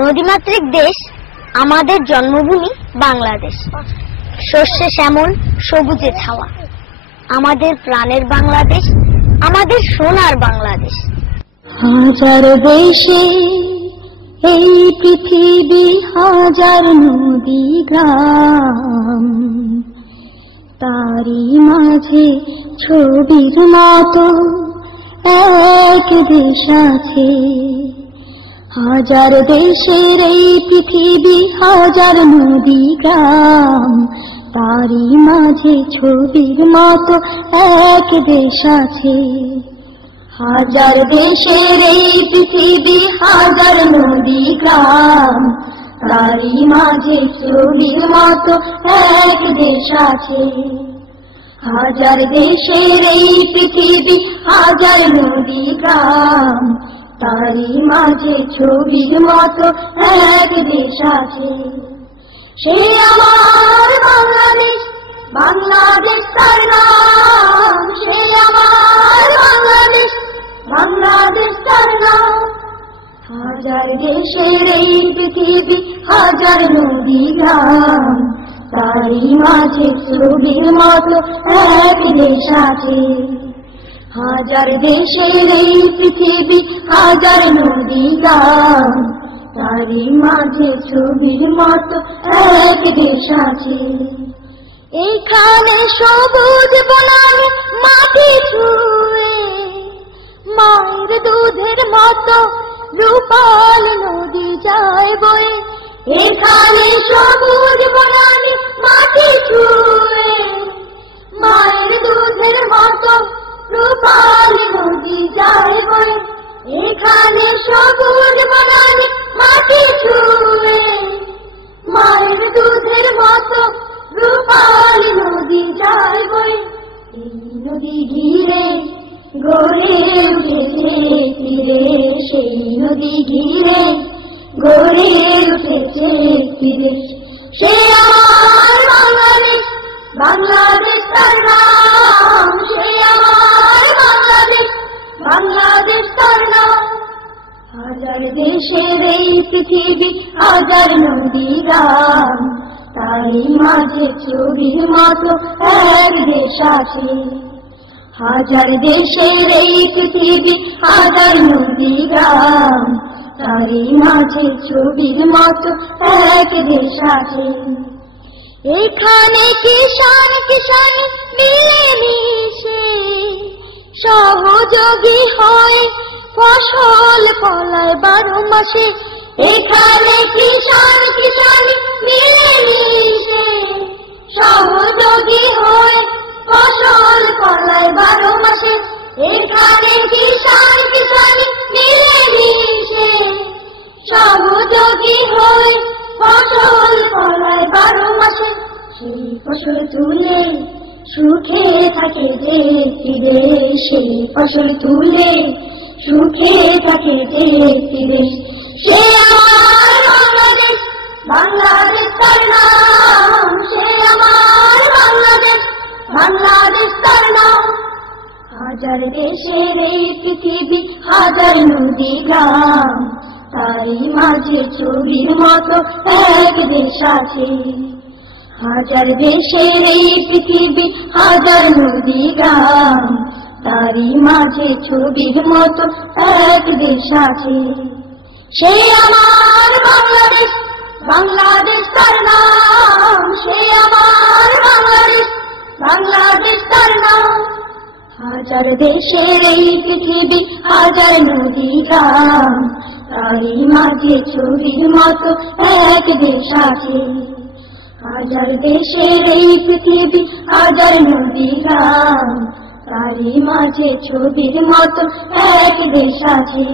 নদীমাতৃক দেশ আমাদের জন্মভূমি বাংলাদেশ। শস্যে শ্যামল, সবুজে ছাওয়া, আমাদের প্রাণের বাংলাদেশ, আমাদের সোনার বাংলাদেশ। হাজার দেশে এই পৃথিবী, হাজার নদী গ্রাম, তারই মাঝে ছবির মতো এক দেশ আছে। হাজার দেশের এই পৃথিবী, হাজার নদী গ্রাম, তারই মাঝে ছবির মতো এক দেশ আছে। হাজার দেশের এই পৃথিবী, হাজার নদী গ্রাম, তারই মাঝে ছবির মতো এক দেশ আছে। হাজার দেশের এই পৃথিবী, হাজার নদী গ্রাম, তারই মাঝে ছবির মতো এক দেশ আছে। সে আমার বাংলাদেশ, বাংলাদেশ তার নাম। সে আমার বাংলাদেশ, বাংলাদেশ তার নাম। হাজার দেশের এই পৃথিবী, হাজার নদী গ্রাম, তারই মাঝে ছবির মতো এক দেশ আছে। হাজার দেশের এই পৃথিবী, হাজার নদী গ্রাম, তারই মাঝে ছবির মতো এক দেশ আছে। এইখানে সবুজ বনানী মাটি ছুঁয়ে, মায়ের দুধের মতো রূপাল নদী যায় বয়ে। এখানে সবুজ বনানী মাটি ছুঁয়ে, মায়ের দুধের মতো রূপাল নদী যায় বয়ে। এখানে সবুজ বনানী মাটি ছুঁয়ে, মায়ের দুধের মতো রূপাল নদী যায় বয়ে। এই নদী ঘিরে গড়ে উঠেছে তীরে, সেই নদী ঘিরে গড়ে উঠেছে তীরে। সে আমার বাংলাদেশ, বাংলাদেশ তার নাম। সে আমার বাংলাদেশ, বাংলাদেশ তার নাম। হাজার দেশের এই পৃথিবী, হাজার নদী গ্রাম, তারই মাঝে ছবির মতো এক দেশ আছে। হাজার দেশের এই পৃথিবী, হাজার নদী গ্রাম, তারই মাঝে ছবির মতো এক দেশ আছে। এখানে কিষান কিষান মিলে মিশে সহযোগী হয়, ফসল ফলায় 12 মাসে। এখানে কিষান কিষান মিলে মিশে সহযোগী হয়, ফসল ফলায় 12 মাসে। এখানে কিষান কিষান মিলে মিশে সহযোগী হয়, ফসল ফলায় 12 মাসে। সেই ফসল তুলে সুখে থাকে যে দেশ, সেই ফসল তুলে সুখে থাকে যে দেশ। সে আমার বাংলাদেশ, বাংলাদেশ তার নাম। সে আমার বাংলাদেশ, বাংলাদেশ তার নাম। হাজার দেশের এই পৃথিবী, হাজার নদী গ্রাম, তারই মাঝে ছবির মতো এক দেশ আছে। হাজার দেশের এই পৃথিবী, হাজার নদী গ্রাম, তারই মাঝে ছবির মতো এক দেশ আছে। সে আমার বাংলাদেশ, বাংলাদেশ তার নাম। সে আমার বাংলাদেশ, বাংলাদেশ তার নাম। হাজার দেশের এই পৃথিবী, হাজার নদী গ্রাম, তারই মাঝে ছবির মতো এক দেশ আছে। হাজার দেশের এই পৃথিবী, হাজার নদী গ্রাম, তারই মাঝে ছবির মতো এক দেশ আছে।